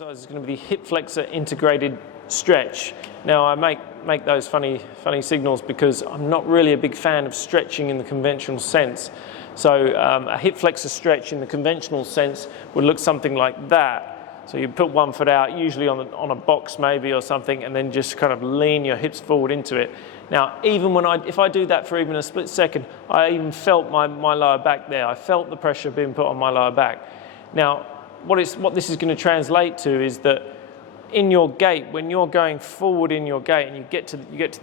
exercise is going to be the hip flexor integrated stretch. Now I make those funny signals because I'm not really a big fan of stretching in the conventional sense. So a hip flexor stretch in the conventional sense would look something like that. So you put one foot out, usually on a box maybe or something, and then just kind of lean your hips forward into it. Now, even if I do that for even a split second, I even felt my lower back there. I felt the pressure being put on my lower back. Now, what this is going to translate to is that in your gait, when you're going forward in your gait and you get to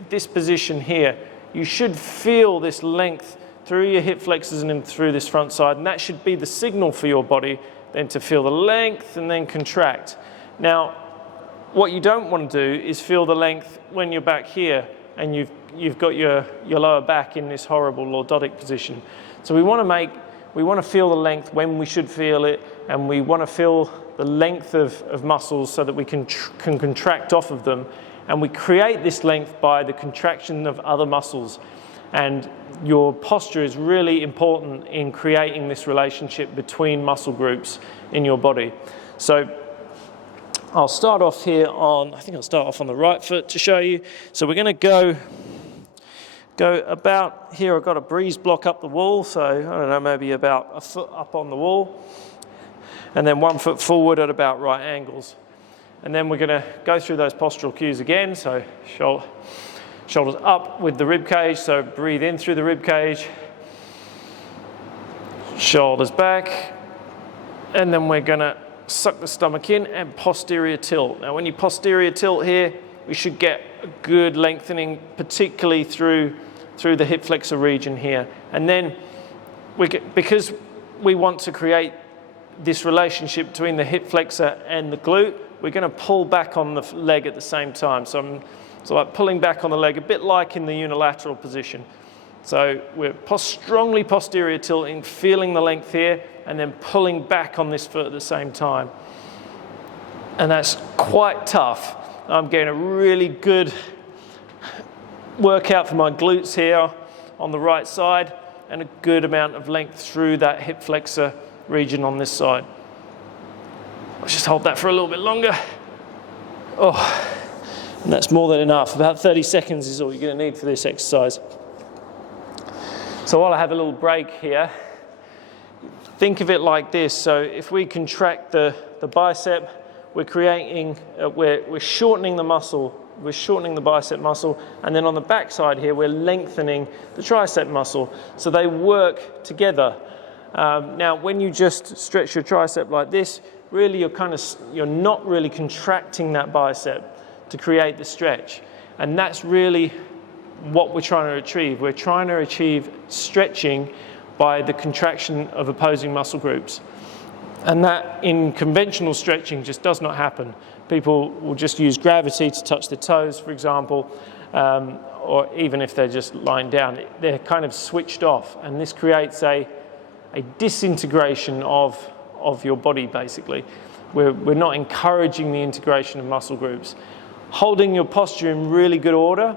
this position here, you should feel this length through your hip flexors and then through this front side, and that should be the signal for your body then to feel the length and then contract. Now, what you don't want to do is feel the length when you're back here and you've got your lower back in this horrible lordotic position. So we want to feel the length when we should feel it, and we want to feel the length of muscles so that we can contract off of them, and we create this length by the contraction of other muscles. And your posture is really important in creating this relationship between muscle groups in your body. So I'll start off here I think I'll start off on the right foot to show you. So we're going to go about here. I've got a breeze block up the wall, so I don't know, maybe about a foot up on the wall, and then 1 foot forward at about right angles. And then we're going to go through those postural cues again. So shoulders up with the rib cage, so breathe in through the rib cage, shoulders back, and then we're going to suck the stomach in and posterior tilt. Now when you posterior tilt here, we should get a good lengthening, particularly through the hip flexor region here. And then because we want to create this relationship between the hip flexor and the glute, we're going to pull back on the leg at the same time. So like pulling back on the leg, a bit like in the unilateral position. So we're strongly posterior tilting, feeling the length here, and then pulling back on this foot at the same time. And that's quite tough. I'm getting a really good workout for my glutes here on the right side, and a good amount of length through that hip flexor region on this side. I'll just hold that for a little bit longer. Oh, and that's more than enough. About 30 seconds is all you're going to need for this exercise. So while I have a little break here, think of it like this. So if we contract the bicep, we're shortening the muscle, we're shortening the bicep muscle, and then on the back side here, we're lengthening the tricep muscle. So they work together. Now, when you just stretch your tricep like this, really you're not really contracting that bicep to create the stretch. And that's really what we're trying to achieve. We're trying to achieve stretching by the contraction of opposing muscle groups. And that in conventional stretching just does not happen. People will just use gravity to touch their toes, for example, or even if they're just lying down, they're kind of switched off. And this creates a disintegration of your body, basically. We're not encouraging the integration of muscle groups. Holding your posture in really good order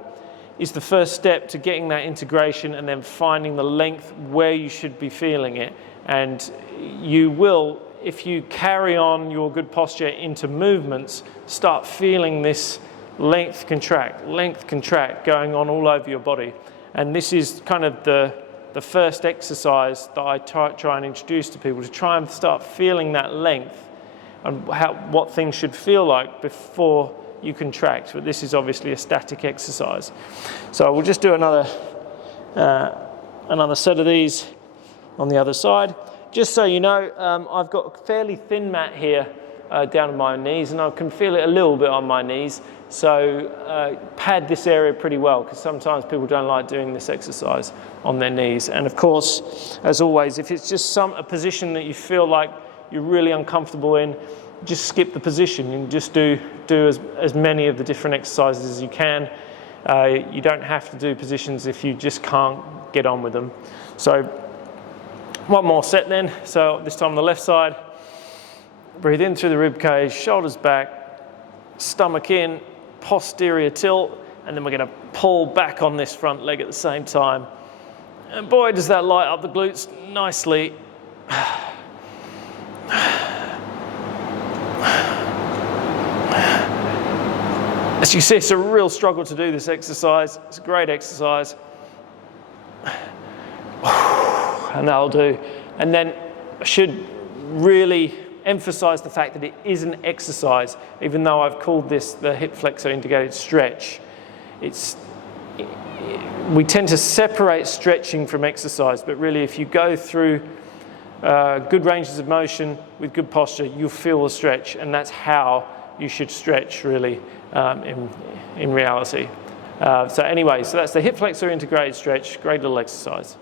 is the first step to getting that integration, and then finding the length where you should be feeling it. And you will, if you carry on your good posture into movements, start feeling this length contract going on all over your body. And this is kind of the first exercise that I try and introduce to people, to try and start feeling that length and what things should feel like before you contract. But this is obviously a static exercise. So we'll just do another set of these on the other side. Just so you know, I've got a fairly thin mat here down at my knees, and I can feel it a little bit on my knees. So pad this area pretty well, because sometimes people don't like doing this exercise on their knees. And of course, as always, if it's just a position that you feel like you're really uncomfortable in, just skip the position and just do as many of the different exercises as you can. You don't have to do positions if you just can't get on with them. So one more set then. So this time on the left side, breathe in through the rib cage, shoulders back, stomach in, posterior tilt, and then we're going to pull back on this front leg at the same time. And boy, does that light up the glutes nicely. As you see, it's a real struggle to do this exercise. It's a great exercise. And that'll do. And then I should really emphasize the fact that it is an exercise, even though I've called this the hip flexor integrated stretch. We tend to separate stretching from exercise, but really if you go through good ranges of motion with good posture, you'll feel the stretch, and that's how you should stretch really in reality. So anyway, so that's the hip flexor integrated stretch, great little exercise.